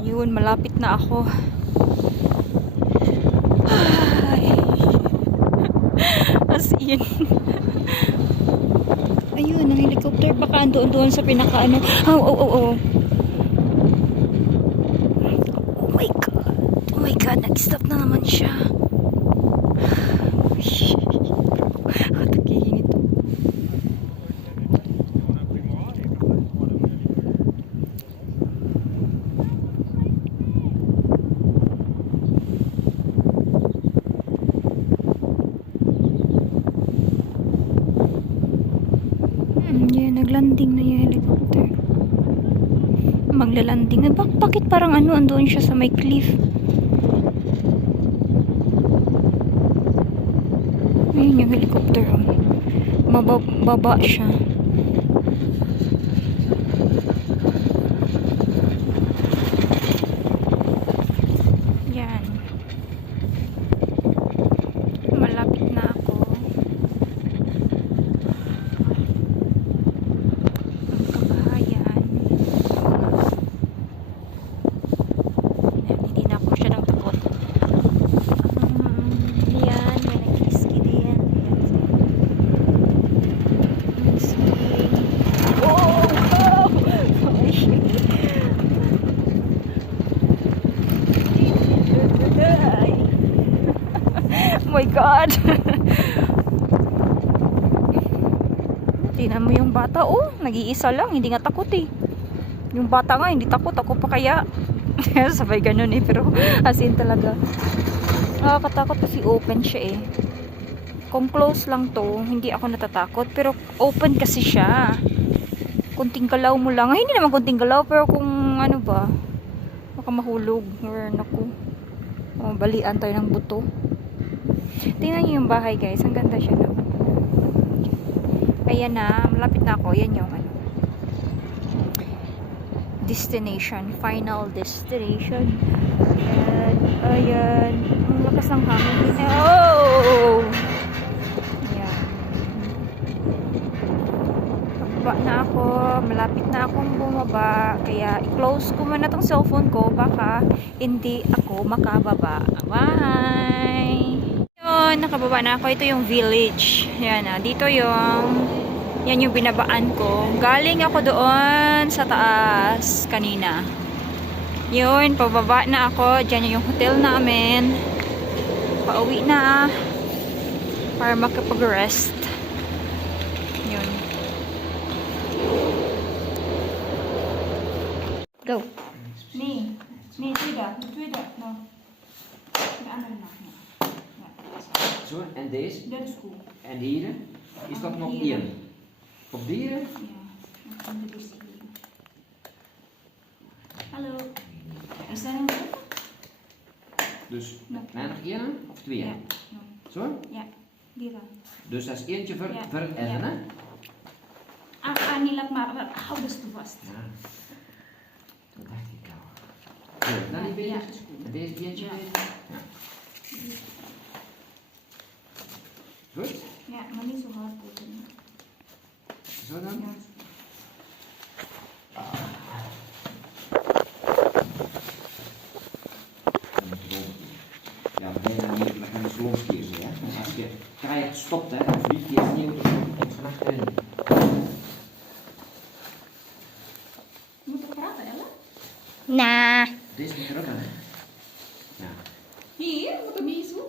Yun, malapit na ako. Ay. As in. Ayun, ang helicopter baka doon sa pinaka ano. Oh. Oh my God. Oh my God, nag-stop na naman siya. Atakihin ito. Yan, naglanding na yung helicopter. Maglalanding. Bakit parang ano, andoon siya sa may cliff? Ayun yung helicopter. Mababa siya. Yan. Malapit na ako. Kabahayan. Hindi na ako masyadong takot. Yan, may nag-ski din. Oh! Oh my God! Tingnan mo yung bata, oh, nag-iisa lang, hindi nga takot eh. Yung bata nga, hindi takot, ako pa kaya. Sabay ganun eh, pero as in talaga. Nakakatakot kasi open siya eh. Kung close lang to, hindi ako natatakot, pero open kasi siya. Kunting galaw mo lang, ay, hindi naman kunting galaw, pero kung ano ba, baka mahulog, or naku, balian tayo ng buto. Tingnan nyo yung bahay guys, ang ganda siya no? Ayan na, malapit na ako. Yan yung ano, destination, final destination. Ayan, ang lakas ng hangin. Oh! Ayan. Pababa na ako, malapit na akong bumaba, kaya i-close ko muna tong cellphone ko, baka hindi ako makababa. Bye! Yun, nakababa na ako. Ito yung village. Yan na, dito yan yung binabaan ko. Galing ako doon sa taas kanina. Yun, pababa na ako. Diyan yung hotel namin. Pauwi na para makapag-rest. Yun. Go. Ni, tuida. No. Zo, en deze? Dat is goed. En hier? Is dat nog één? Op dieren? Ja. Hallo. Is dat een goed? Dus, nog één of twee? Ja. Zo? Ja, die dan. Dus dat is eentje voor, Ja. voor Ellen, hè? Niet laat maar, hou dus toe vast. Ja. Dat dacht ik al. Zo, dan die beetjes. Ja, is goed. En deze eentje Ja. weer. Ja. Goed? Ja, maar niet zo hard openen. Zo dan? Ja. Ja, bijna niet, we gaan eens loskiezen, hè. Als je keihard stopt, hè, dan vliegt je sneeuw tot achterin. Moet ik kratten, Ella? Nah. Deze moet er ook aan, hè. Ja. Hier, moet ik mee zo.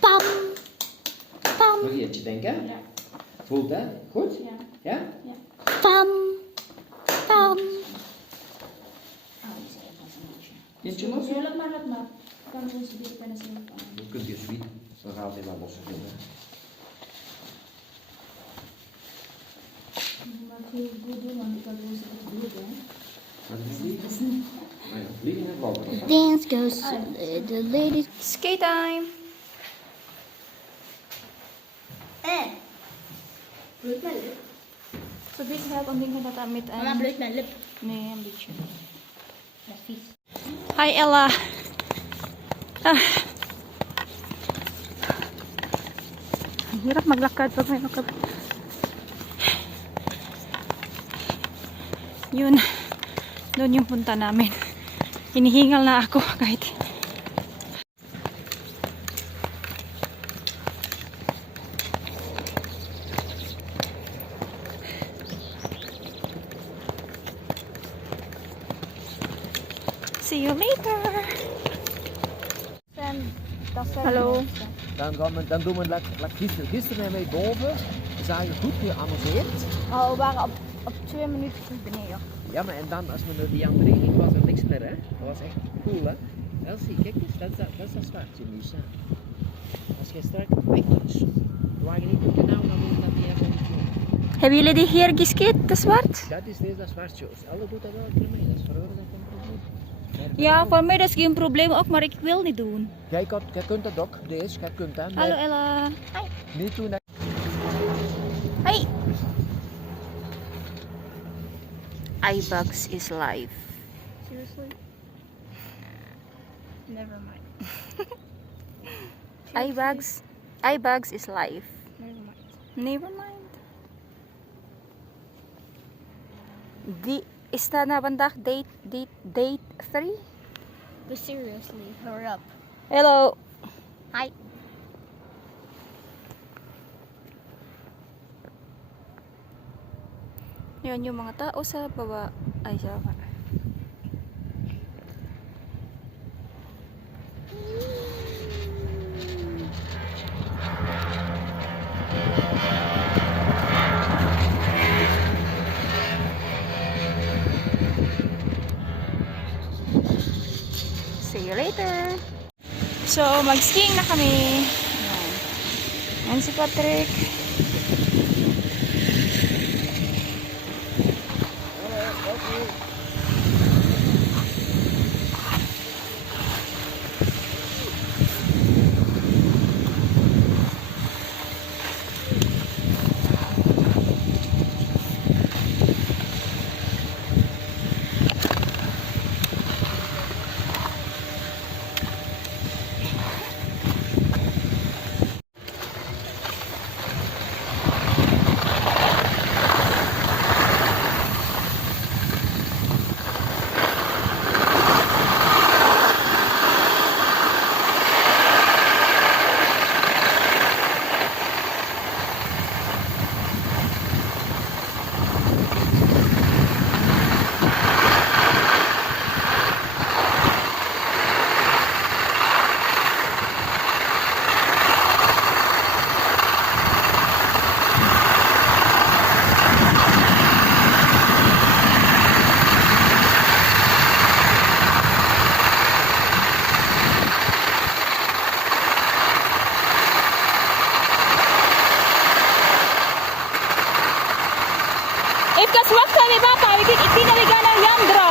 Pam. Nog eentje, denk hè? Ja. Voelt, hè? Goed? Ja. Ja? Ja. Pam. Oh, die is even een beetje. Eentje los? Ja, laat maar. Kan ons weer bijna zo. Dan kunt je zoiets. Dan gaat het helemaal los vinden. Maar veel goed doen, want ik had ons het bloed, hè. Wat is vliegen? Nou ja, vliegen en vlogen. Dance goes the ladies. Skate time! Bloed mijn lip. So this help ang din ka met Mama, bloed mijn lip. Nee, een beetje. Dat is vies. Hi Ella. Hirap maglakad pag may makab... Yun. Doon yung punta namin. Hinihingal na ako kahit... See you later. Hallo. Dan doen we gisteren mee boven. We zagen goed geamuseerd. Oh, we waren op 2 minuten terug beneden. Ja, maar en dan als we naar die andere ging, was er niks meer, hè? Dat was echt cool, hè? Elsie, kijk eens, dat is dat zwartje nu, hè? Als je straks wegdoet, de wagen niet goed gedaan, dan moet je dat niet even doen. Hebben jullie die hier geskate, te zwart? Dat is deze dat zwartje. Als alle doet dat wel een keer mee, dat is voor oren dat een probleem. Ja, voor mij dat is geen probleem ook, maar ik wil niet doen. Jij kunt dat ook, deze, jij kunt dat. Hallo Ella. Niet doen dat. Hi. iBugs is live. Seriously? Never mind. iBugs is live. Never mind. Never mind. Is dat na vandaag date 3? But seriously, hurry up. Hello. Hi. Yan yung mga tao sa baba. Ay, sa baba. See you later. So, mag-skiing na kami. Yan. Yan si Patrick. Ipkas waktu ni bapa, ik tinaligan ng Yandra.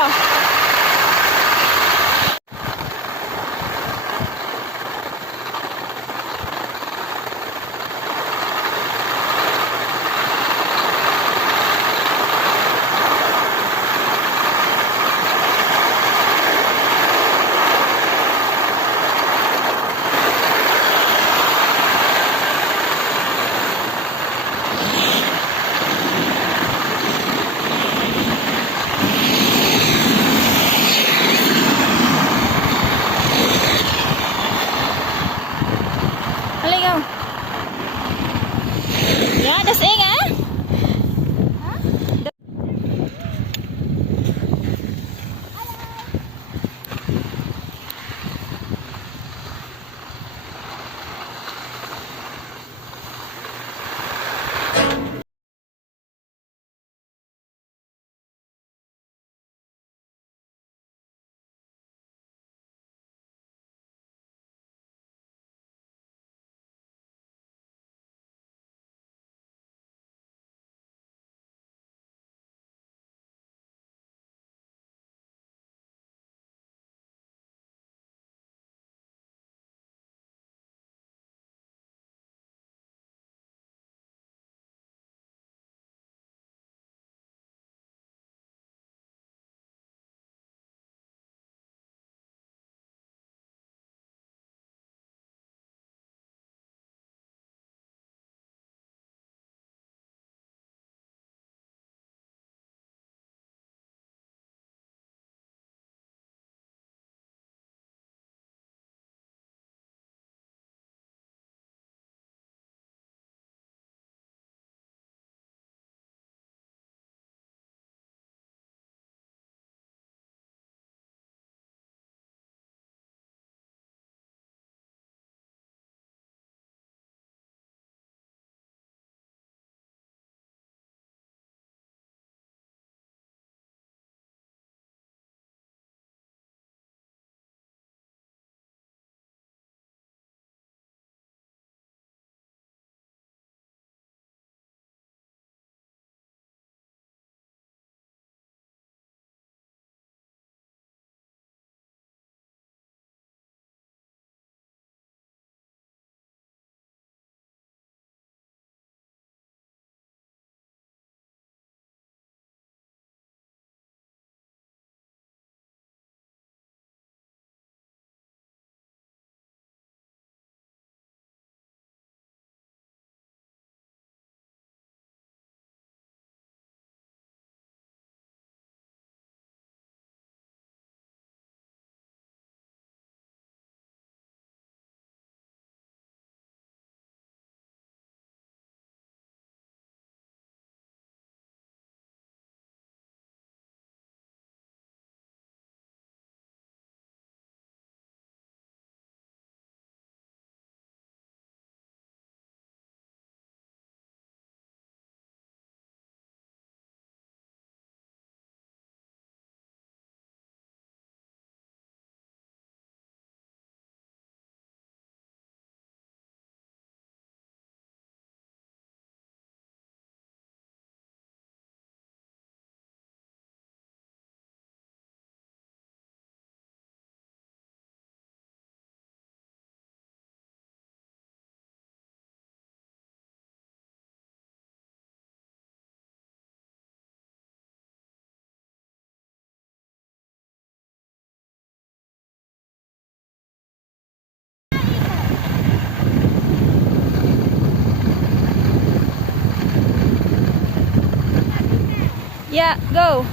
Yeah, go.